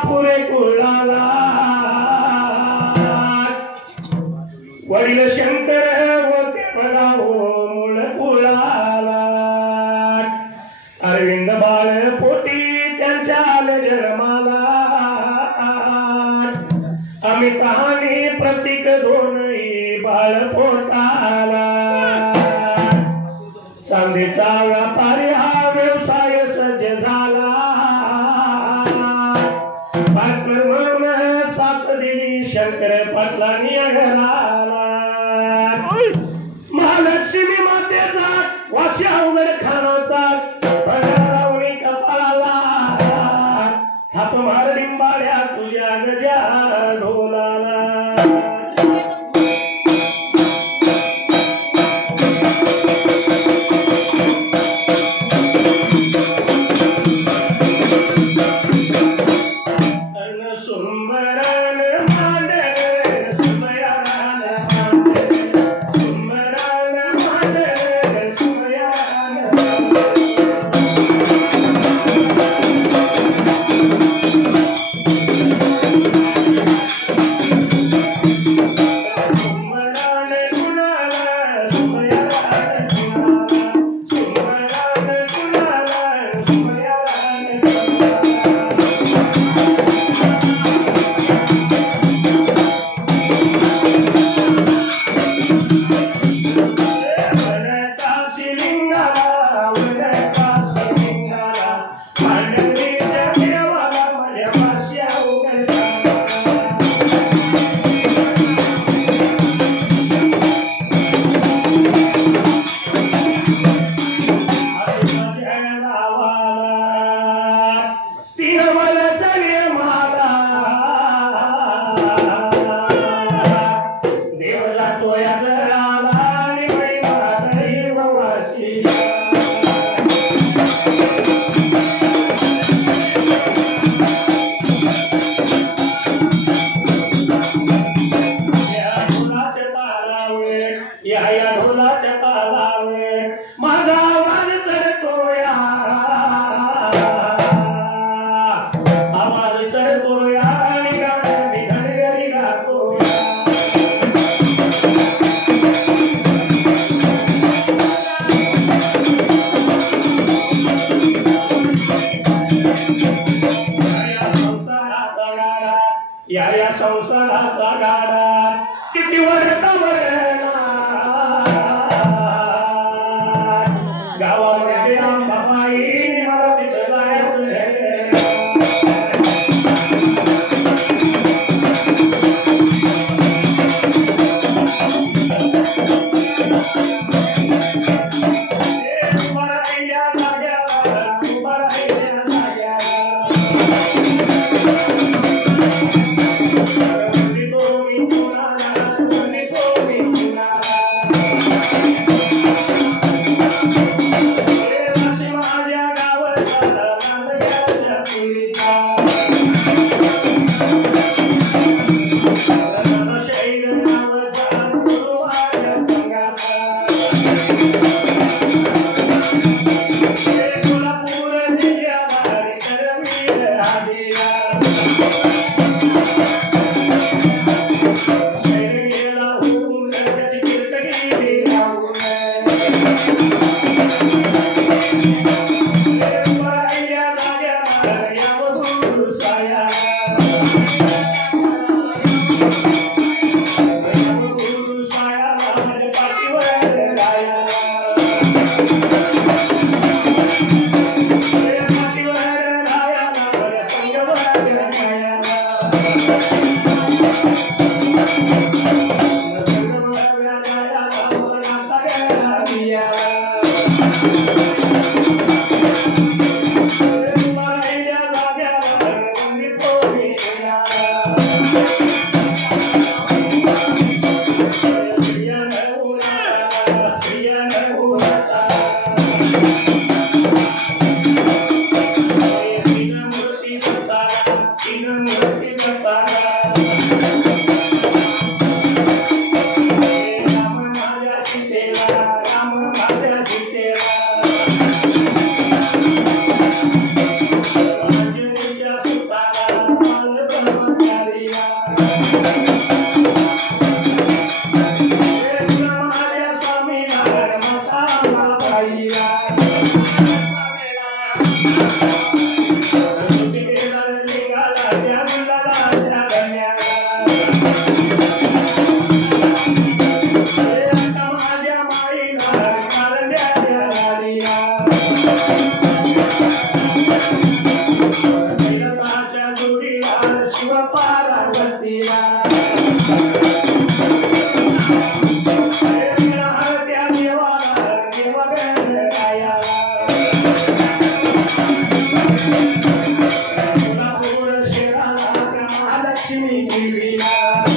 पुरे कुळाला वडील शंकर होते पडावो मूळ कुळाला अरविंद बाळ पोटी त्यांच्या जन्माला आम्ही कहाणी प्रतीक दोन्ही बाळ पोटाला चांदीचा व्यापारी हा व्यवसाय सज्ज झाला बाकर म्हणून साथ दिली शंकर पाटलांनी अगराला महालक्ष्मी मातेचा वाशी अवघड खानाचा पगारावणी कपाळाला थाप मार लिंबाड्या तुझ्या गजा ढोलाला या संसाराचा गाडा किती वरता गावामध्ये अंबाबाई मला तिथं शिव पार्वतीला त्या देवाला देव गणरायाला कोल्हापूर शहराला महालक्ष्मी देवीला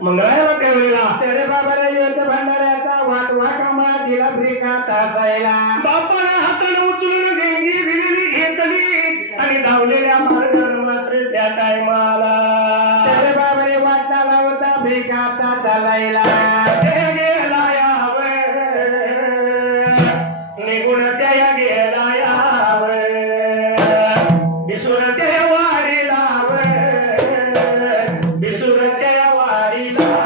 मंगळाला केवळीला तेरे बाबाला येत भंडाऱ्याचा वाटवा कमा दिला फ्रिका तासायला बापाला हाताने उचलून घेंगी भिरली घेतली आणि धावलेल्या मार्गाने मात्र त्या टायमाला तेरे बाबाने वाटला होता फ्रिका तासायला गेला यावे निगुण त्या गेला यावे विसुर त्या वारीला विसुर त्या वारीला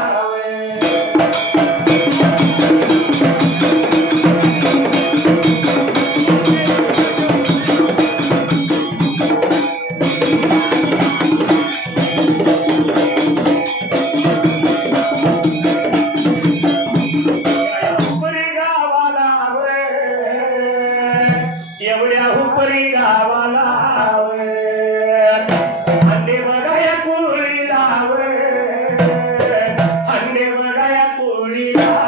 एवढ्या उपरी गावाला हंडे बघाया कोळी लावे हंडे बघाया कोळी लावे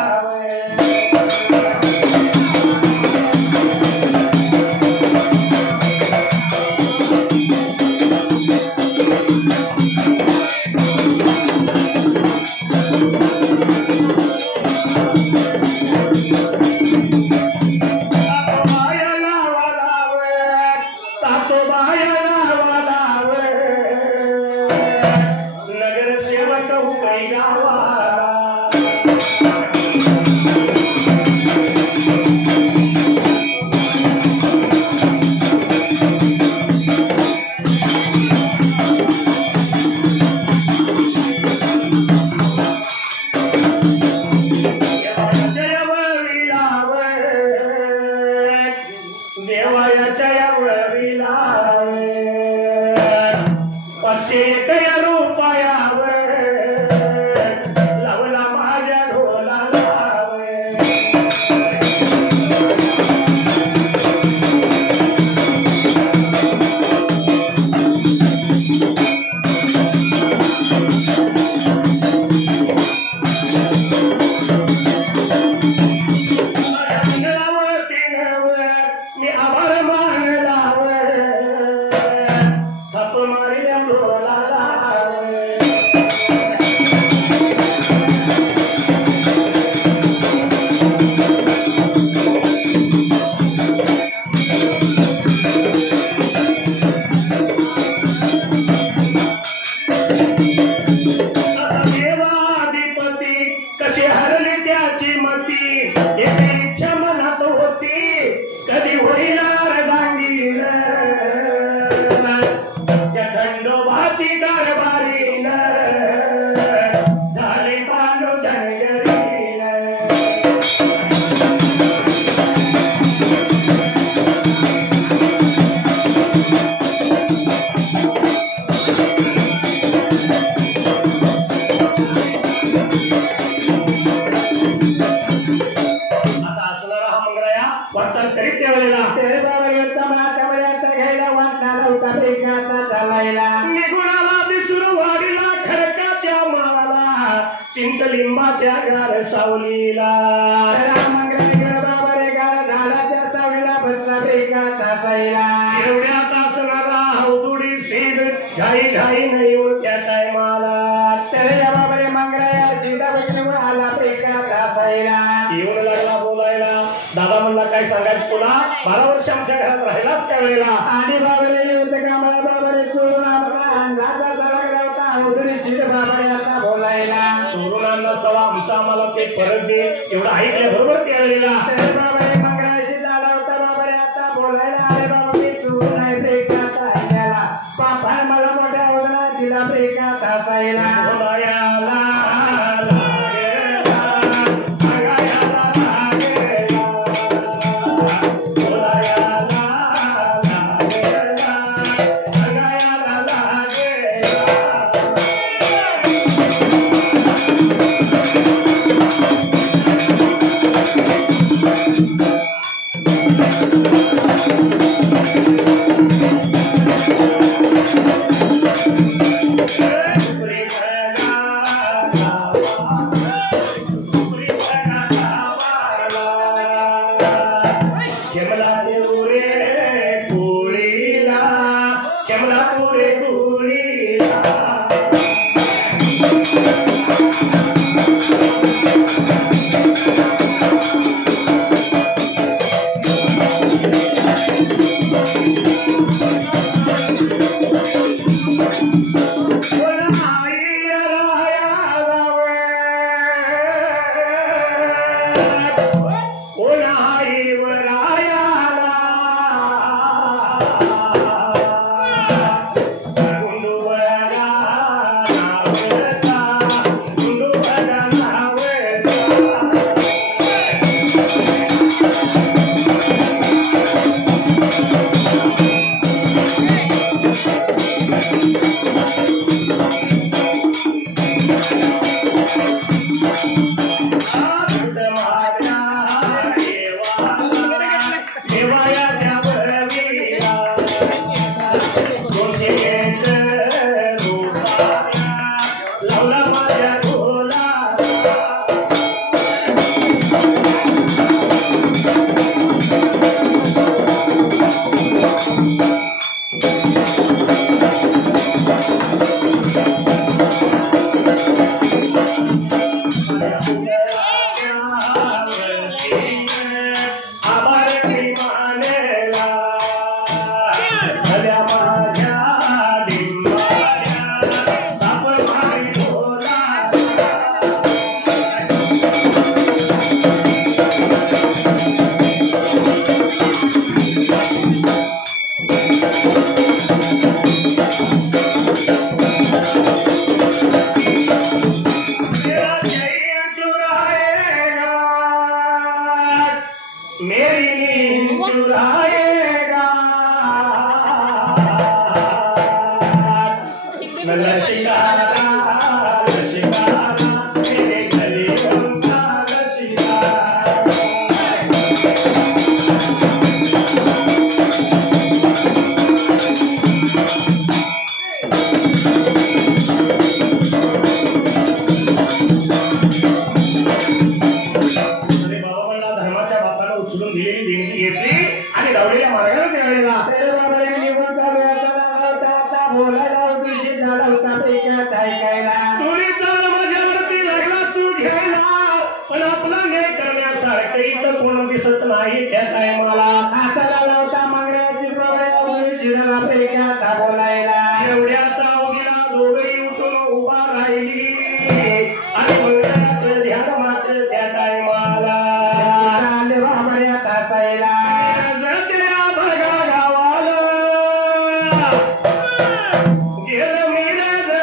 आभार मानला कारभारीन झाले पांडू धनगरीन आता असणारा हा मंगळया वाटचाल करीत त्यावेळेला तेरे बाबा मातापर्यंत घ्यायला वाटणारा होता बेकाचा चालायला निगुणाला दिसून वाडीला खडकाच्या माळाला चिंचलिंबाच्या गार सावलीला मंगळा बाबा रे गार झाडाच्या सावलीला बसला बेकाचा साईला एवढ्यात असणारा हौदुडी सीड घाई घाई नाही येऊन त्या टायमाला तेरे बाबा रे मंगळा सीडा बघितल्यामुळे आला बेकाचा साईला येऊन लागला बोलायला दादा म्हणला काय सांगायचं तुला 12 वर्ष आमच्या घरात राहिलास त्या वेळेला आणि बाबारे होते का मला बाबारे चोरून नाचा जरा होता अवधरी सीड बाबारे आता बोलायला चोरून आणला सवा आमचा आम्हाला ते परत दे एवढं ऐकल्या बरोबर त्या वेळेला बाबारे मंगळाशी झाला होता बाबारे आता बोलायला अरे बाबा मी चोरून आहे ब्रेकाचा ऐकायला पापा मला मोठ्या अवधना दिला ब्रेकाचा सायला बोलायला गेलं मीरा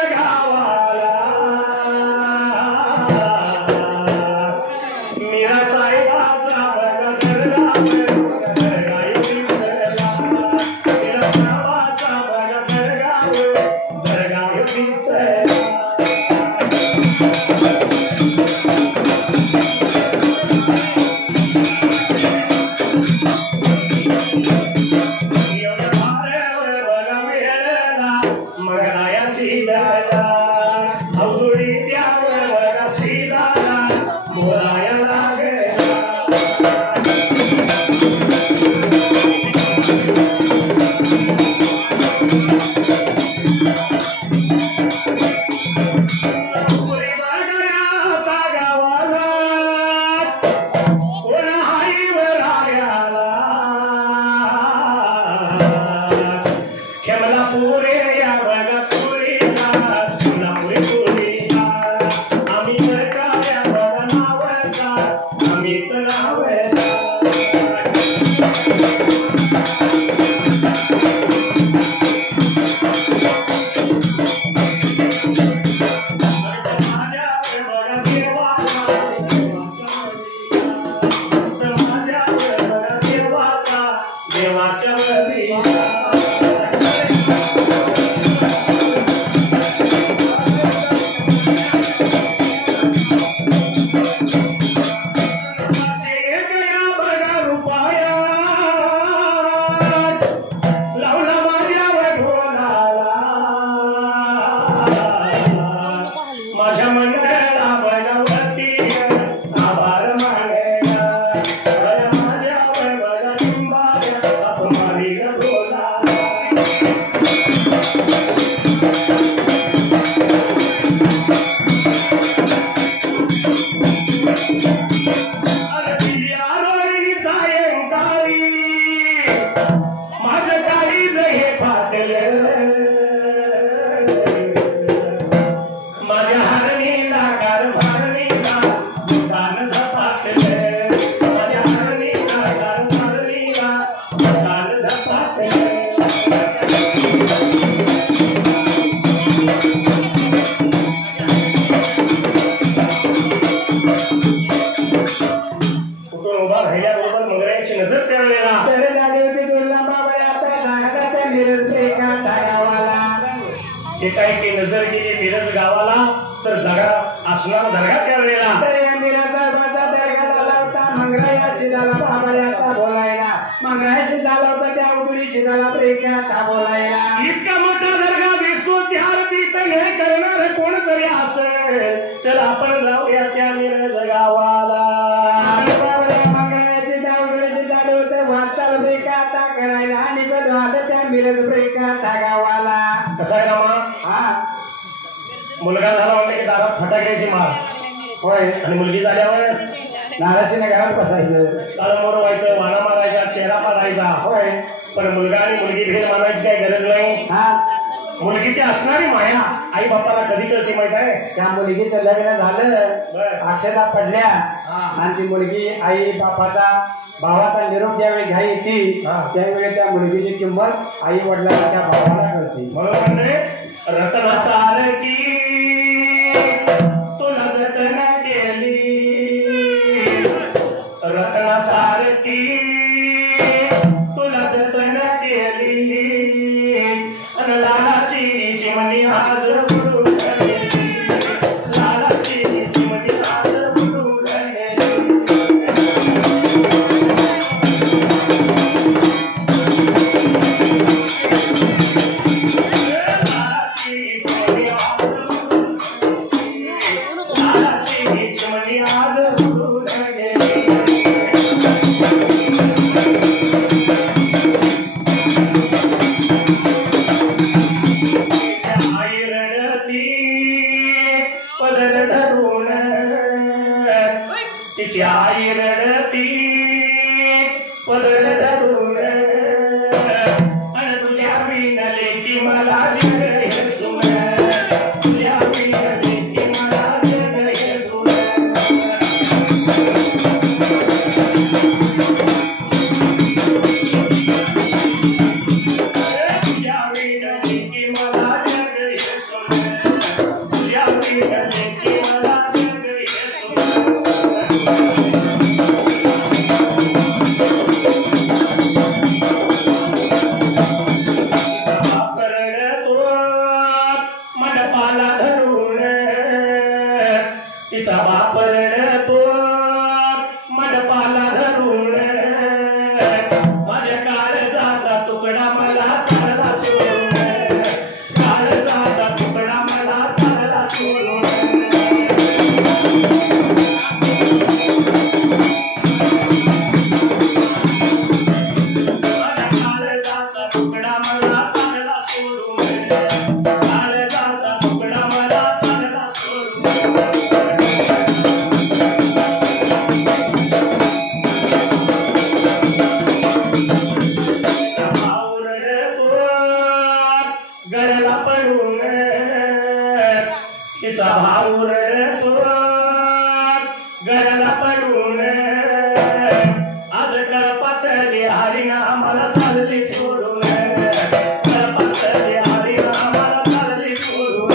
नजर गेली मिरज गावाला तर दगा असणार दर्गा त्यावेळेला मंगरायाची झाला बाबायाचा बोलायला मंगरायाची झाला होता त्या उडुरीची झाला प्रेमाचा बोलायला इतका मोठा दर्गा दिसतो त्या हे करणार कोणतरी असेल चल आपण जाऊया त्या मिरज गावाला मंगरायाची त्या उडुरीची झाले होते वाचाल प्रेमाचा करायला आणि त्या मिरज प्रेमाचा गावाला कसा आहे रामा हा मुलगा झाला म्हणजे की दारात फटाक्याची मार होय आणि मुलगी झाल्यावर नाराशीने घरात बसायचं काळमोर व्हायचं वाना मारायचा चेहरा पाडायचा होय पण मुलगा आणि मुलगी भेद मानायची काही गरज नाही हा मुलगीची असणारी माया आई बापाला कधी कळते माहित आहे त्या मुलगीचं लग्न झालं अक्षता पडल्या आणि ती मुलगी आई बापाचा भावाचा निरोप ज्यावेळी घ्याय येते त्यावेळी त्या मुलगीची किंमत आई वडिलांना त्या भावाला कळते म्हणून म्हणजे रत्नसारखी तुला जतन केली रत्नसारखी तुला जतन केली आणि लालाची चिमणी आज बुडून गेली लालाची चिमणी आज बुडून गेली तिची आई रडती पदर धरून आणि तुझ्या विनले की मला जग हे सुन तुझ्या विनले की मला जग हे सुन तुझ्या विनले की मला जग हे सुन तुझ्या विनले की मला जग हे सुन तो गळ्याला पडून तिचा भाऊ रडतो गळ्याला पडून आज कळपातली हरिणा आम्हाला चालली सोडून कळपातली हरिणा आम्हाला चालली सोडून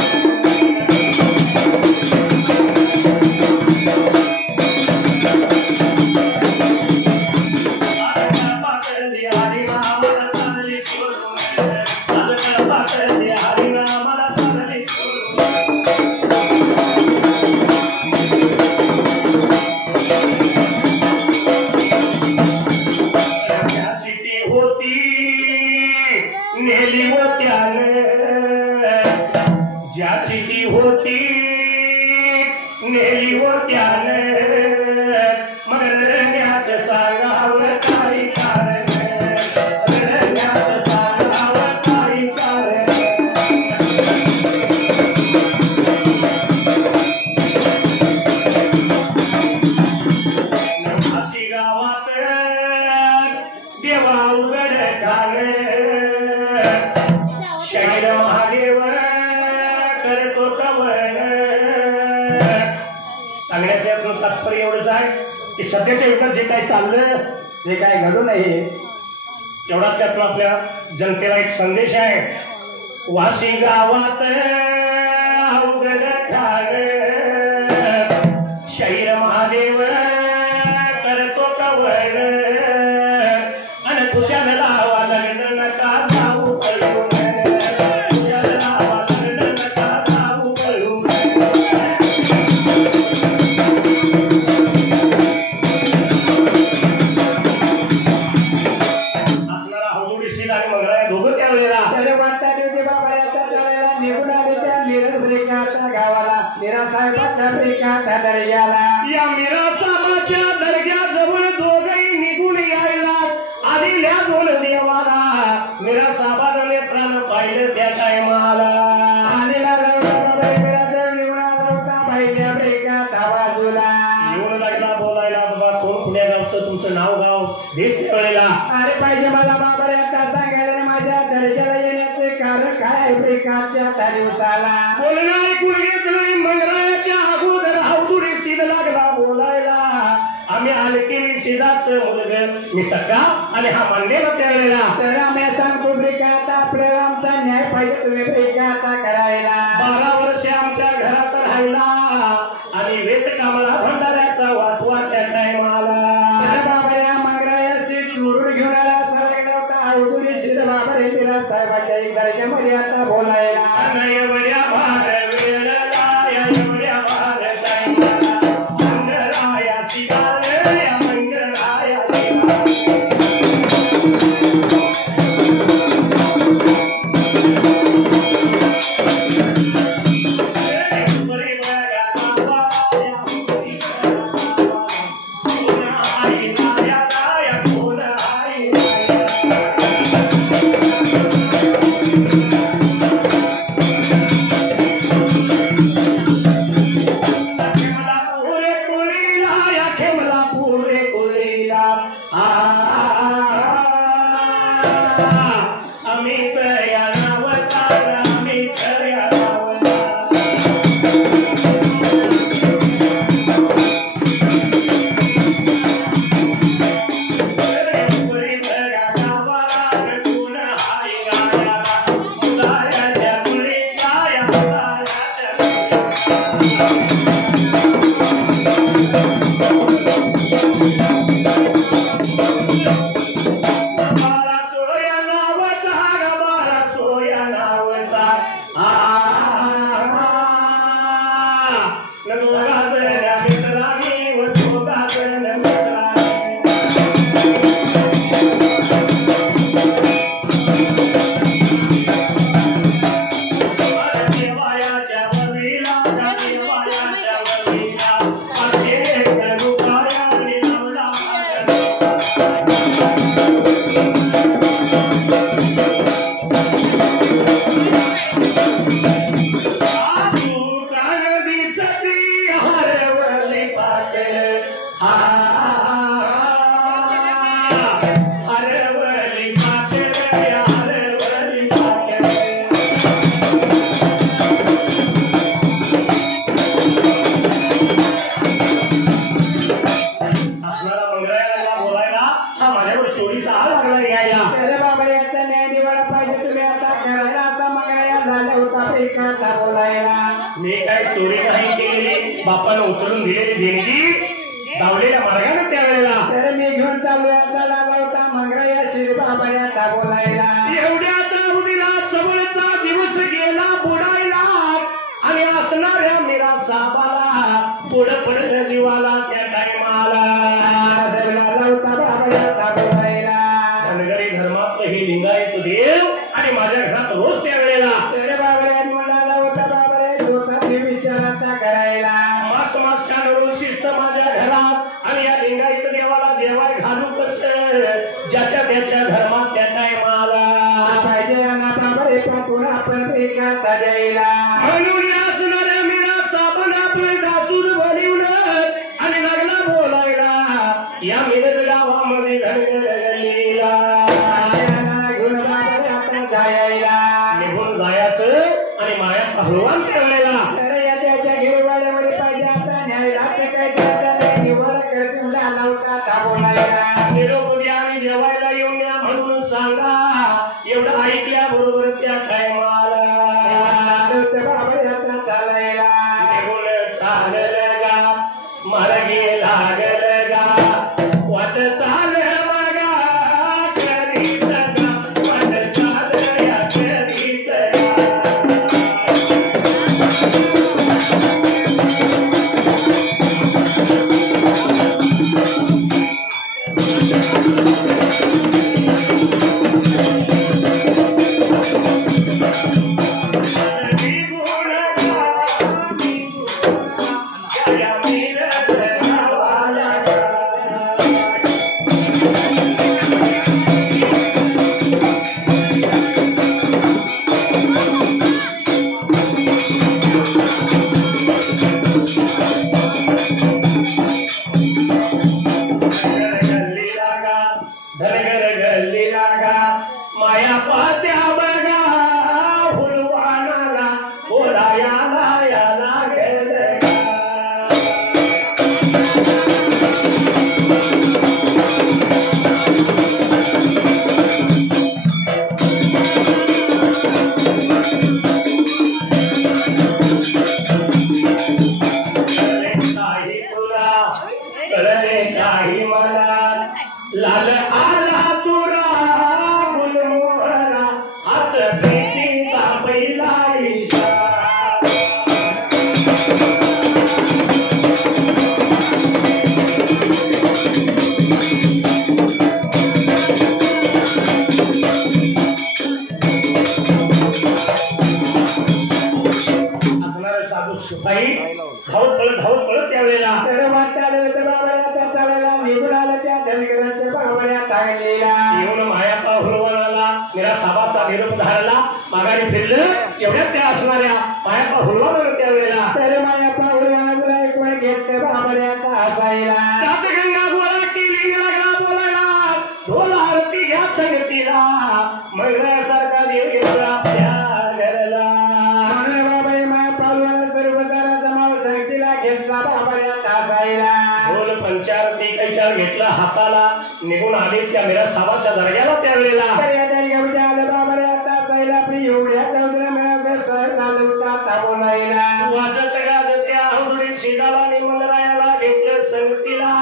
कळपातली हरिणा आम्हाला चालली सोडून आज कळपातली हरिणा आम्हाला चालली सोडून नेली होत्याने ज्याची ती होती नेली होत्याने मग रडण्याचं सांगावं काही कारण रडण्याचं सांगावं काही कारण अशी गावात देवा उघड काळे शैल महादेव करतो कवळ सांगण्याचं यातून तात्पर्य एवढंच आहे की सध्याच्या युगात जे काही चाललं जे काही घडू नये तेवढाच त्यातून आपल्या जनतेला एक संदेश आहे वाशी गावात अवघड ठाण शैल महादेव करतो कवळ आणि खुशाल लावा लग्न नका जाऊ पळून या मीरा साहेबाच्या दर्ग्याजवळ दोघही निघून यायला आदिल्या दोन देवाला मीरा साहेबाने नेत्रानं पाहिलं त्या टायमाला येऊन लागला बोलायला बाबा कोण पुण्या गावचं तुमचं नाव गाव भेट कळेला अरे पाहिजे मला बाबा आता सांगायला माझ्या दर्ग्याला येण्याचे कारण काय ब्रेकाच्या त्या दिवसाला बोलणं ऐकून घेतलं मंगळाच्या अगोदर अवधुडी सीध लागला बोलायला आम्ही हलकी शिदाच मुलग मी सका आणि हा मांडेला त्यावेळेला तर आम्ही सांगतो ब्रेकात आपल्याला आमचा न्याय पाहिजे तुम्ही ब्रेकाचा करायला 12 वर्ष आमच्या घरात राहिला आणि वेत कामाला भंडाऱ्याचा वाटवा त्या टायमाला बाबा या मंगळाची चुरून घेऊन आला सगळं होता अवधुडी सीध बाबा हे तिला साहेबाच्या दर्ग्यामध्ये आता बोलायला नाही बड्या भार लावता प्रिकाता बोलायला मी काय चोरी नाही केलेली बापानं उचलून दिलेली देणगी दावलेल्या मार्गाने त्यावेळेला तर मी घेऊन चालू लावता मंगळ्या शिरबाबऱ्याचा बोलायला एवढ्याचा उदिला सबळचा दिवस गेला बुडायला आणि असणाऱ्या मेरा सापाला पुढं पडल्या जीवाला त्या टायमाला लावता बाबऱ्याचा बोलायला धनगरी धर्मातलं हे लिंगायत देव आणि माझ्या घरात रोज त्या वेळेला बाबऱ्याने म्हणाला होता बाबऱ्या झोका विचाराचा करायला मास मास रोज शिस्त माझ्या घरात आणि या लिंगायत देवाला जेवाय घालू कसं ज्याच्या त्याच्या धर्मात त्या टायमाला पाहिजे ना बाबरे पण आपण एका जायला म्हणून असणाऱ्या मेरा साबण आपलं डासून बोलवलं आणि लागला बोलायला या मिरज गावामध्ये धनगरलीला घेऊन बाबरे जायला निघून जायचं आणि माया पहलवान ठेवायला तर याच्या घेरवाड्यामध्ये पाहिजे आता न्यायला काय निवड करतील लावता बोलायला निरोप द्या आणि जेवायला येऊन या म्हणून सांगा एवढं ऐकल्या बरोबर त्या टायमाला बाबा चालायला निघून चालल गा मार्गे लागल गा वाट चाल बघा करीत गा वाट चाल या करीत हाताला निघून आले त्या मेरा साबाच्या दर्ग्याला त्यावेळेला वाजत गाजत त्या अवधूत शिडाला निमलरायाला घेतलं संगतीला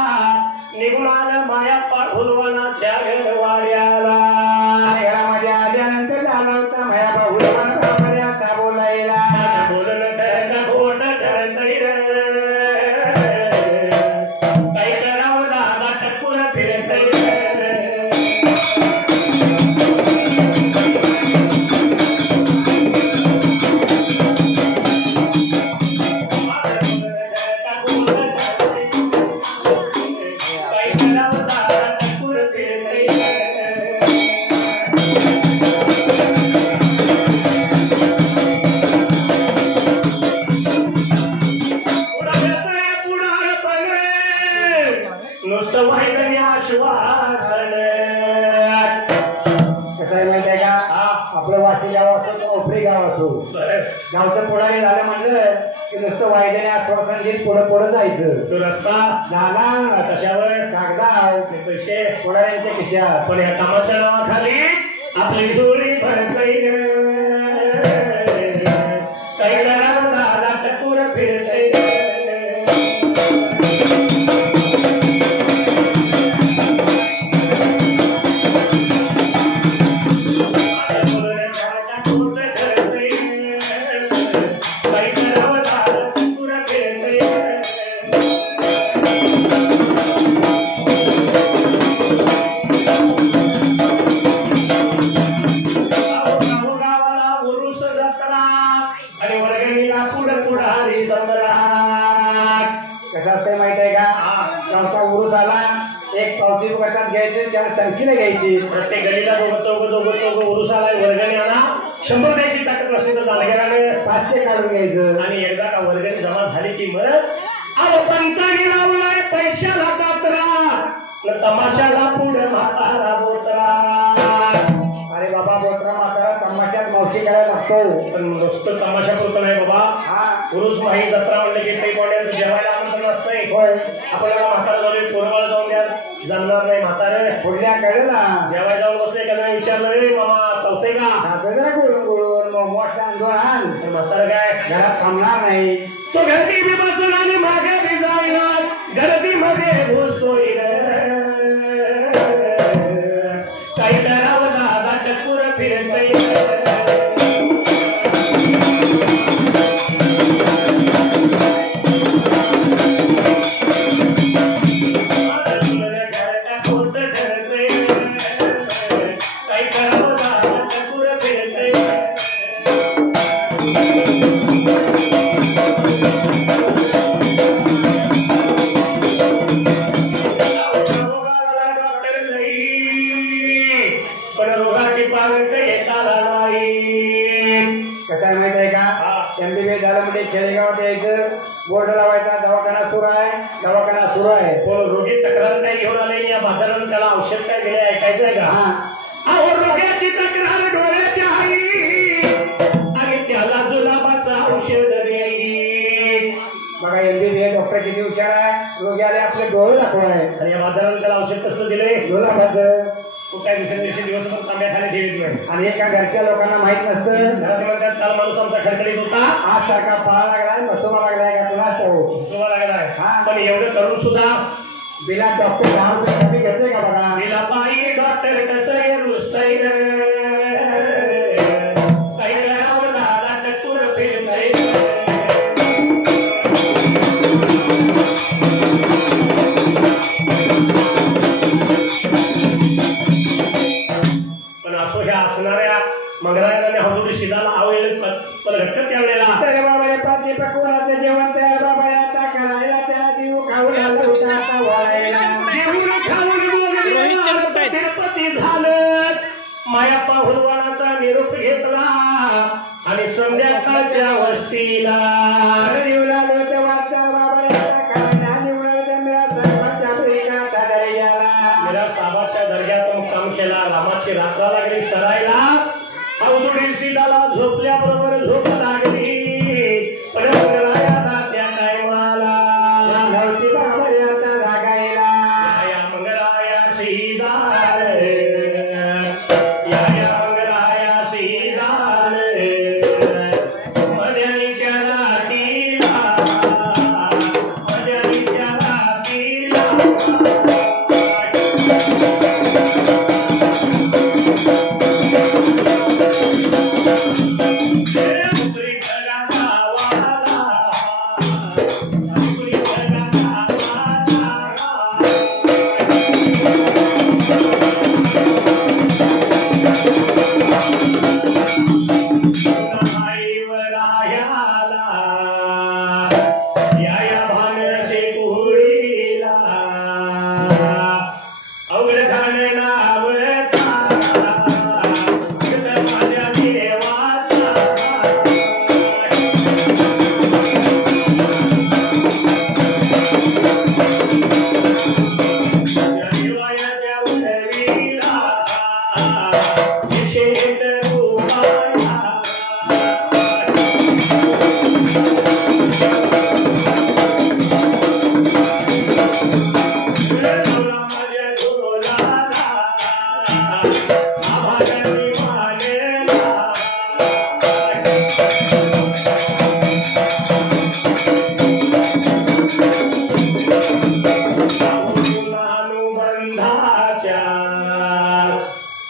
निघून आलं माया पाहुलवाना त्या घरवाड्याला घरामध्ये आल्यानंतर झाला होता माया पाहुलवाना बोलायला बोलणं ठरत खोट ठरत गावचं पुढारी झालं म्हणलं की नुसतं वायद्याने आश्वासन घेत पुढे जायचं तो रस्ता झाला कशावर कागदा पैसे पुढाऱ्यांच्या खिशात पण या कामाच्या नावाखाली आपली जोडी भरत नाही आणि वर्गणीला पुढारी सम्राट. कसं असतंय माहित आहे का? गावचा उरूस आला, एक पावती कशात घ्यायची, त्याला संख्येने घ्यायची. प्रत्येक गलीला दोघं उरूस आलाय, वर्गणी आणा. 100 द्यायची ताकद नसली तर बालगेराने 500 काढून घ्यायचं. आणि एकदा का वर्गणी जमा झाली की मग पंचांनी लावलाय पैशाला कात्रा, तमाशाला पुढे म्हातारा बोत्रा. अरे बाबा, बोत्रा म्हातारा तमाशात मावशी करायला लागतो, पण नुसतं तमाशा पुरतं नाही बाबा. पुरुष माही जत्रा म्हणलं की काही कोणाचं जेवायला आमंत्रण असतंय. होय, आपल्याला म्हातारा जाऊन पोरबाळ जाऊन द्या, जमणार नाही. म्हातारे पुढल्या कळलं ना, जेवायला जाऊन बसले का नाही विचारलं, रे मामा चालतंय का? मोठा आंदोलन. म्हातारा काय घरात थांबणार नाही, तो घरती बी बसून आणि मागे बी जाईना, गर्दीमध्ये घुसतोय. काही करावं दादा टक्कुर फिरतय. खेडेगावात यायचं, बोर्ड लावायचा, दवाखाना सुरू आहे. रोगी तक्रार काय घेऊन आले या म्हाताऱ्यानं, त्याला औषध काय दिले ऐकायचंय का? रोग्याची तक्रार डोळ्याची आई आणि त्याला जुलाबाचा औषध द्यायची. बघा एमबीबीएस डॉक्टर किती हुशार आहे, रोग्याला आपले डोळे दाखवाय. आणि या म्हाताऱ्यानं त्याला औषध कसं दिले? जुलाबाचं. काय दिवस पण तांब्या खाली ठेवीत नाही. आणि एका घरच्या लोकांना माहित नसतं, त्याला माणूस आमचा खडखडीत होता, आज सारखा पळा लागलाय, मसोबा लागलाय का तुला मसोबा लागलाय. पण एवढं करून सुद्धा बिला डॉक्टर 10 रुपये कमी घेतले का? बघा बिला बाई डॉक्टर कसं रुसतय, काही करावं दादा टक्कुर फिरतय. असणाऱ्या मंगळाने हजूर शिदाला आवडेल पण घट्ट त्यावेळेला बाबाने पाठी पकवानाचं जेवण तयार. बाबा आता करायला त्या जीव खाऊन गणपती झालं. माया पाहुणवानाचा निरोप घेतला आणि संध्याकाळच्या वस्तीला साबाच्या दर्ग्यातून काम केला. रामाची रात्र लागली सरायला, अवधुडी सीताला झोपल्याबरोबर झोप लागली. पण मंगळाया त्या टायमाला रागायला या मंगळाया सीताल, या मंगळाया सीताल मध्यानीच्या रातीला, मध्यानीच्या रातीला.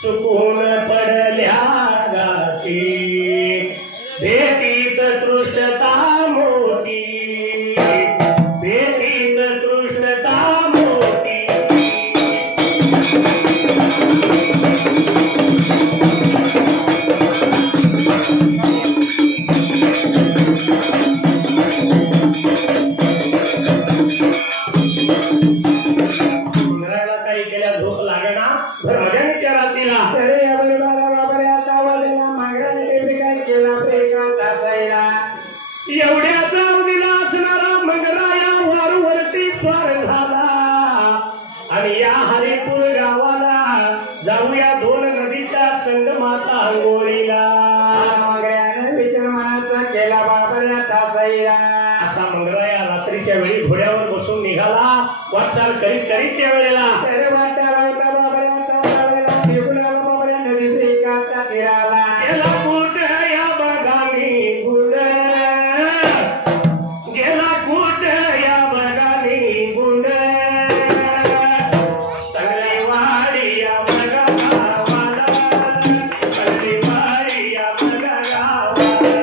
चुकून पडल्या गाती भेटीत तृष्णता मोठी, भेटीत तृष्णता मोठी. वाटचाल करीत करीत त्या वेळेला गेला कुठ या बघानी गुड गेला कुठ या बघानी गुंड सगळी वाडी या बघा गावाला सगळी वाडी या बघा गावाला